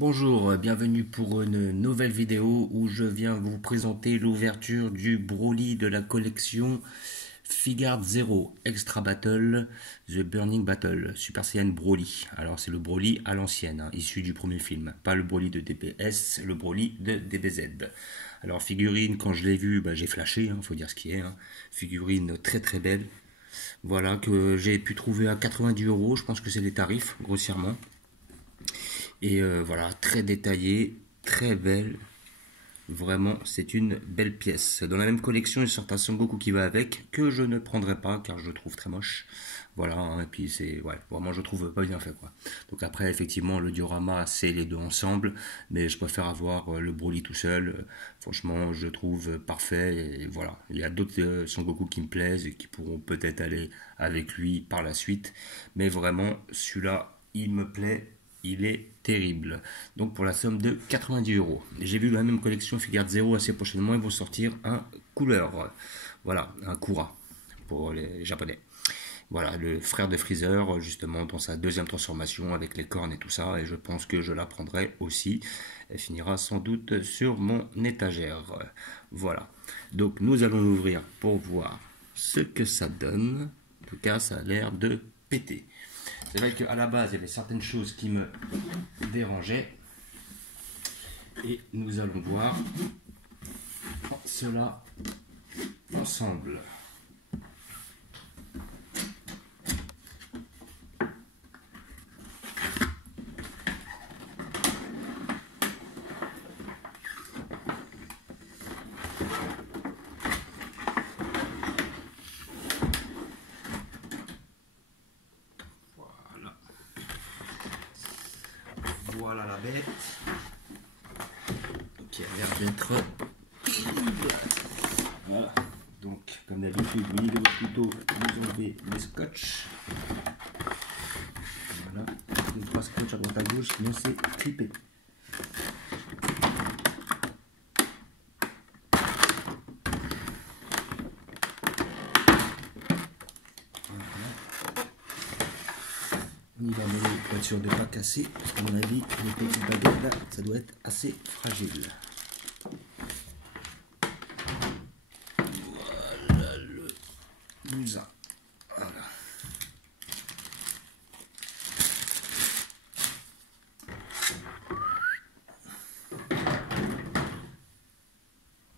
Bonjour, bienvenue pour une nouvelle vidéo où je viens vous présenter l'ouverture du Broly de la collection Figard Zero Extra Battle The Burning Battle Super Saiyan Broly. Alors c'est le Broly à l'ancienne, issu du premier film, pas le Broly de DPS, le Broly de DBZ. Alors figurine, quand je l'ai vu, j'ai flashé, faut dire ce qui est. Figurine très très belle, voilà, que j'ai pu trouver à 90 euros, je pense que c'est les tarifs, grossièrement. Et voilà, très détaillé, très belle. Vraiment, c'est une belle pièce. Dans la même collection, il sort un Son Goku qui va avec, que je ne prendrai pas car je trouve très moche. Voilà, et puis c'est, ouais, vraiment je trouve pas bien fait quoi. Donc après, effectivement, le diorama, c'est les deux ensemble, mais je préfère avoir le Broly tout seul. Franchement, je trouve parfait. Et voilà, il y a d'autres Son Goku qui me plaisent et qui pourront peut-être aller avec lui par la suite. Mais vraiment, celui-là, il me plaît. Il est terrible. Donc pour la somme de 90 euros. J'ai vu la même collection Figard Zero assez prochainement. Ils vont sortir un couleur. Voilà, un Kura pour les japonais. Voilà, le frère de Freezer, justement, dans sa deuxième transformation avec les cornes et tout ça. Et je pense que je la prendrai aussi. Elle finira sans doute sur mon étagère. Voilà. Donc nous allons l'ouvrir pour voir ce que ça donne. En tout cas, ça a l'air de péter. C'est vrai qu'à la base, il y avait certaines choses qui me dérangeaient. Et nous allons voir cela ensemble. Voilà la bête. Qui a l'air d'être terrible. Voilà. Donc, comme d'habitude, au niveau du couteau, vous enlevez les scotch. Voilà. 2-3 scotch à droite à gauche, sinon c'est clippé. On y va mêler pour être sûr de ne pas casser, parce qu'à mon avis, les petites baguettes là, ça doit être assez fragile. Voilà le blousin. Voilà.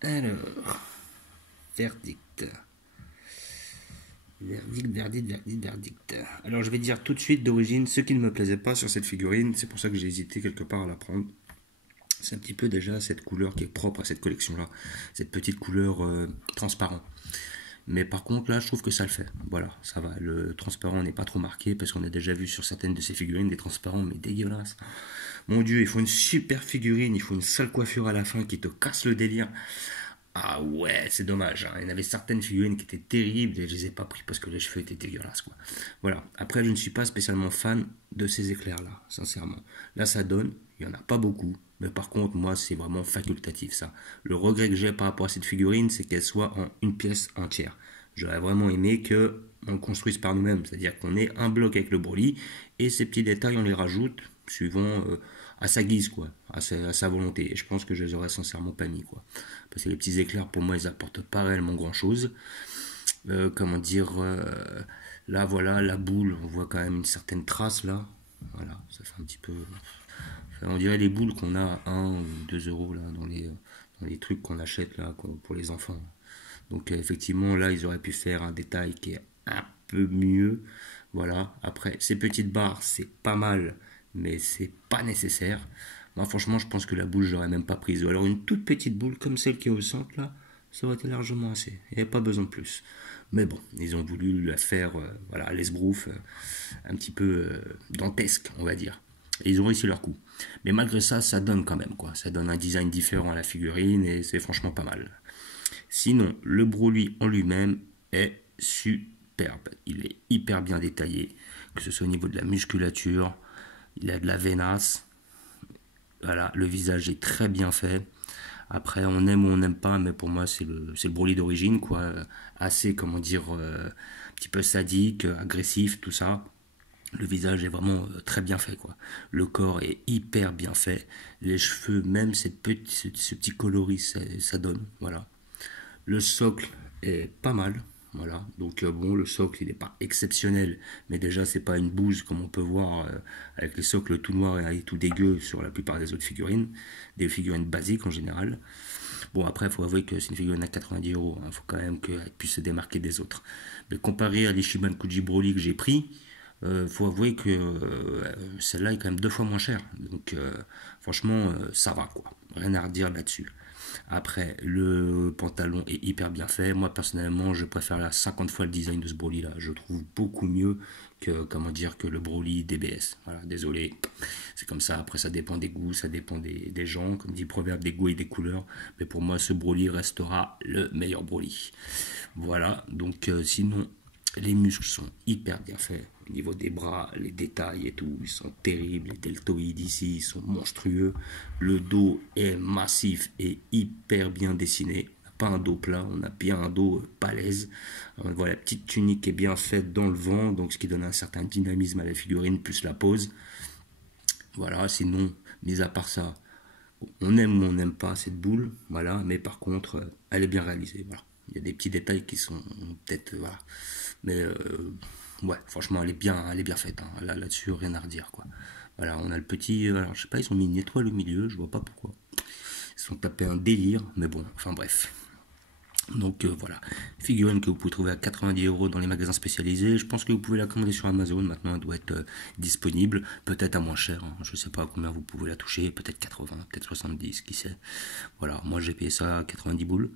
Alors, verdict. Verdict. Alors je vais dire tout de suite d'origine ce qui ne me plaisait pas sur cette figurine, c'est pour ça que j'ai hésité quelque part à la prendre. C'est un petit peu déjà cette couleur qui est propre à cette collection là, cette petite couleur transparent. Mais par contre là je trouve que ça le fait, voilà, ça va, le transparent n'est pas trop marqué parce qu'on a déjà vu sur certaines de ces figurines des transparents mais dégueulasses. Mon dieu, il faut une super figurine, il faut une sale coiffure à la fin qui te casse le délire. Ah ouais, c'est dommage, hein. Il y en avait certaines figurines qui étaient terribles et je les ai pas pris parce que les cheveux étaient dégueulasses quoi. Voilà, après je ne suis pas spécialement fan de ces éclairs là, sincèrement. Là ça donne, il y en a pas beaucoup, mais par contre moi c'est vraiment facultatif ça. Le regret que j'ai par rapport à cette figurine, c'est qu'elle soit en une pièce entière. J'aurais vraiment aimé que on le construise par nous-mêmes, c'est-à-dire qu'on ait un bloc avec le Broly et ces petits détails on les rajoute suivant à sa guise quoi, à sa volonté. Et je pense que je les aurais sincèrement pas mis quoi. Parce que les petits éclairs pour moi ils apportent pas réellement grand chose. Comment dire, là voilà la boule, on voit quand même une certaine trace là. Voilà, ça fait un petit peu. Enfin, on dirait les boules qu'on a à 1 ou 2 euros là dans les trucs qu'on achète là pour les enfants. Donc effectivement là ils auraient pu faire un détail qui est un peu mieux. Voilà, après ces petites barres c'est pas mal, mais c'est pas nécessaire. Moi franchement je pense que la boule j'aurais même pas prise. Ou alors une toute petite boule comme celle qui est au centre là, ça aurait été largement assez. Il n'y avait pas besoin de plus. Mais bon, ils ont voulu la faire, voilà, à l'esbrouf, un petit peu dantesque, on va dire. Et ils ont réussi leur coup. Mais malgré ça, ça donne quand même, quoi. Ça donne un design différent à la figurine et c'est franchement pas mal. Sinon, le Broly en lui-même est superbe. Il est hyper bien détaillé, que ce soit au niveau de la musculature, il a de la veinasse. Voilà, le visage est très bien fait. Après, on aime ou on n'aime pas, mais pour moi, c'est le Broly d'origine, quoi. Assez, comment dire, un petit peu sadique, agressif, tout ça. Le visage est vraiment très bien fait, quoi. Le corps est hyper bien fait. Les cheveux, même ce petit coloris, ça donne, voilà. Le socle est pas mal, voilà. Donc bon, le socle, il n'est pas exceptionnel, mais déjà, c'est pas une bouse comme on peut voir avec les socles tout noirs et tout dégueux sur la plupart des autres figurines, des figurines basiques en général. Bon, après, il faut avouer que c'est une figurine à 90 euros. Il faut quand même qu'elle puisse se démarquer des autres. Mais comparé à l'Ishiban Kuji Broly que j'ai pris, faut avouer que celle-là est quand même 2 fois moins chère. Donc, franchement, ça va, quoi. Rien à redire là-dessus. Après, le pantalon est hyper bien fait. Moi, personnellement, je préfère la 50 fois le design de ce Broly-là. Je trouve beaucoup mieux que, comment dire, que le Broly DBS. Voilà, désolé. C'est comme ça. Après, ça dépend des goûts, ça dépend des gens. Comme dit le proverbe, des goûts et des couleurs. Mais pour moi, ce Broly restera le meilleur Broly. Voilà. Donc, sinon, les muscles sont hyper bien faits. Au niveau des bras, les détails et tout, ils sont terribles. Les deltoïdes ici, ils sont monstrueux. Le dos est massif et hyper bien dessiné. On n'a pas un dos plat, on a bien un dos balèze. On voit la petite tunique est bien faite dans le vent, donc ce qui donne un certain dynamisme à la figurine, plus la pose. Voilà, sinon, mis à part ça, on aime ou on n'aime pas cette boule, voilà, mais par contre, elle est bien réalisée, voilà. Il y a des petits détails qui sont peut-être, voilà, mais ouais, franchement, elle est bien faite, hein. Là-dessus, rien à redire, quoi. Voilà, on a le petit, alors je sais pas, ils ont mis une étoile au milieu, je vois pas pourquoi. Ils se sont tapés un délire, mais bon, enfin bref. Donc voilà, figurine que vous pouvez trouver à 90 euros dans les magasins spécialisés. Je pense que vous pouvez la commander sur Amazon. Maintenant, elle doit être disponible, peut-être à moins cher, hein. Je ne sais pas à combien vous pouvez la toucher, peut-être 80, peut-être 70, qui sait. Voilà, moi j'ai payé ça à 90 boules.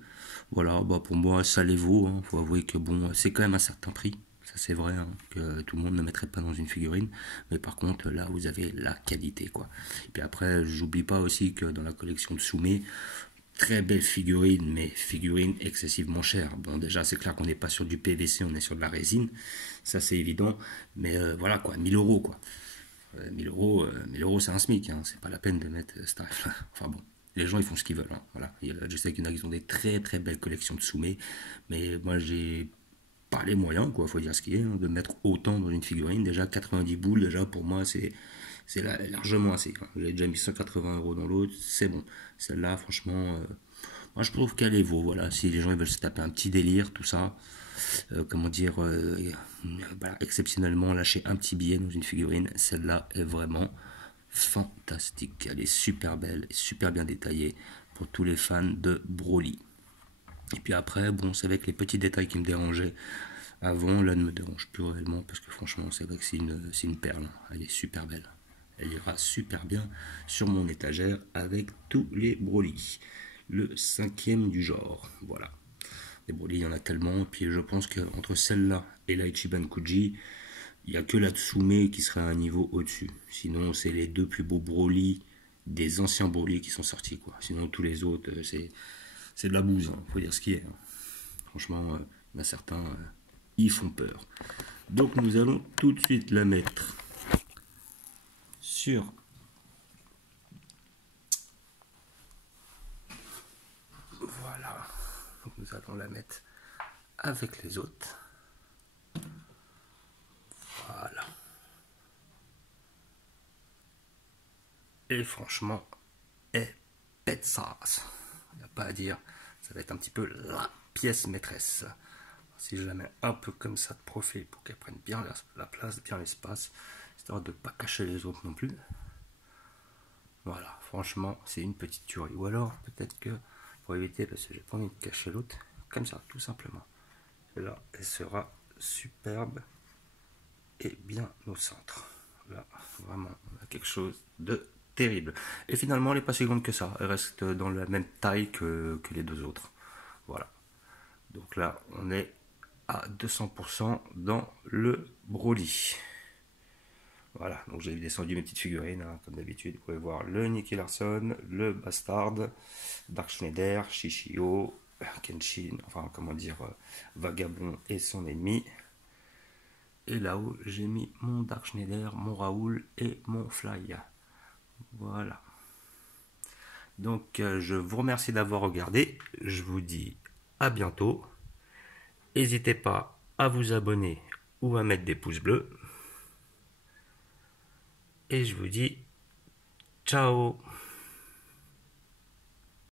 Voilà, bah pour moi ça les vaut, hein. Faut avouer que bon, c'est quand même un certain prix. Ça c'est vrai, hein, que tout le monde ne mettrait pas dans une figurine, mais par contre là vous avez la qualité, quoi. Et puis après, j'oublie pas aussi que dans la collection de Soumé, très belle figurine, mais figurine excessivement chère. Bon, déjà, c'est clair qu'on n'est pas sur du PVC, on est sur de la résine. Ça, c'est évident. Mais voilà, quoi, 1000 euros, quoi. 1000 euros, c'est un SMIC, hein. C'est pas la peine de mettre ce tarif-là. Enfin bon, les gens, ils font ce qu'ils veulent, hein. Voilà. Je sais qu'il y en a qui ont des très très belles collections de Soumé, mais moi, j'ai pas les moyens, quoi, faut dire ce qu'il est, hein, de mettre autant dans une figurine. Déjà, 90 boules, déjà, pour moi, c'est largement assez, hein. J'ai déjà mis 180 euros dans l'autre, c'est bon. Celle-là, franchement, moi je trouve qu'elle est vaut. Voilà, si les gens ils veulent se taper un petit délire, tout ça, comment dire, voilà, exceptionnellement lâcher un petit billet dans une figurine, celle-là est vraiment fantastique. Elle est super belle, super bien détaillée pour tous les fans de Broly. Et puis après, bon, c'est avec les petits détails qui me dérangeaient avant, là ne me dérange plus réellement parce que franchement, c'est vrai que c'est une perle, hein. Elle est super belle. Elle ira super bien sur mon étagère avec tous les Broly. Le 5e du genre, voilà. Les Broly, il y en a tellement. Et puis je pense qu'entre celle-là et la Ichiban Kuji, il n'y a que la Tsume qui sera à un niveau au-dessus. Sinon, c'est les deux plus beaux Broly des anciens Broly qui sont sortis, quoi. Sinon, tous les autres, c'est de la bouse, hein. Faut dire ce qui est, hein. Franchement, il y en a certains, ils font peur. Donc nous allons tout de suite la mettre sur voilà, donc nous allons la mettre avec les autres, voilà, et franchement elle pète ça, il n'y a pas à dire, ça va être un petit peu la pièce maîtresse. Si je la mets un peu comme ça de profil pour qu'elle prenne bien la place, bien l'espace, histoire de ne pas cacher les autres non plus. Voilà, franchement, c'est une petite tuerie. Ou alors, peut-être que, pour éviter, parce que j'ai pas envie de cacher l'autre, comme ça, tout simplement. Et là, elle sera superbe et bien au centre. Là, vraiment, on a quelque chose de terrible. Et finalement, elle n'est pas si grande que ça. Elle reste dans la même taille que les deux autres. Voilà. Donc là, on est à 200% dans le Broly. Voilà, donc j'ai descendu mes petites figurines, hein, comme d'habitude. Vous pouvez voir le Nicky Larson, le Bastard, Dark Schneider, Shishio, Kenshin, enfin comment dire, Vagabond et son ennemi. Et là-haut, j'ai mis mon Dark Schneider, mon Raoul et mon Fly. Voilà. Donc je vous remercie d'avoir regardé. Je vous dis à bientôt. N'hésitez pas à vous abonner ou à mettre des pouces bleus. et je vous dis ciao.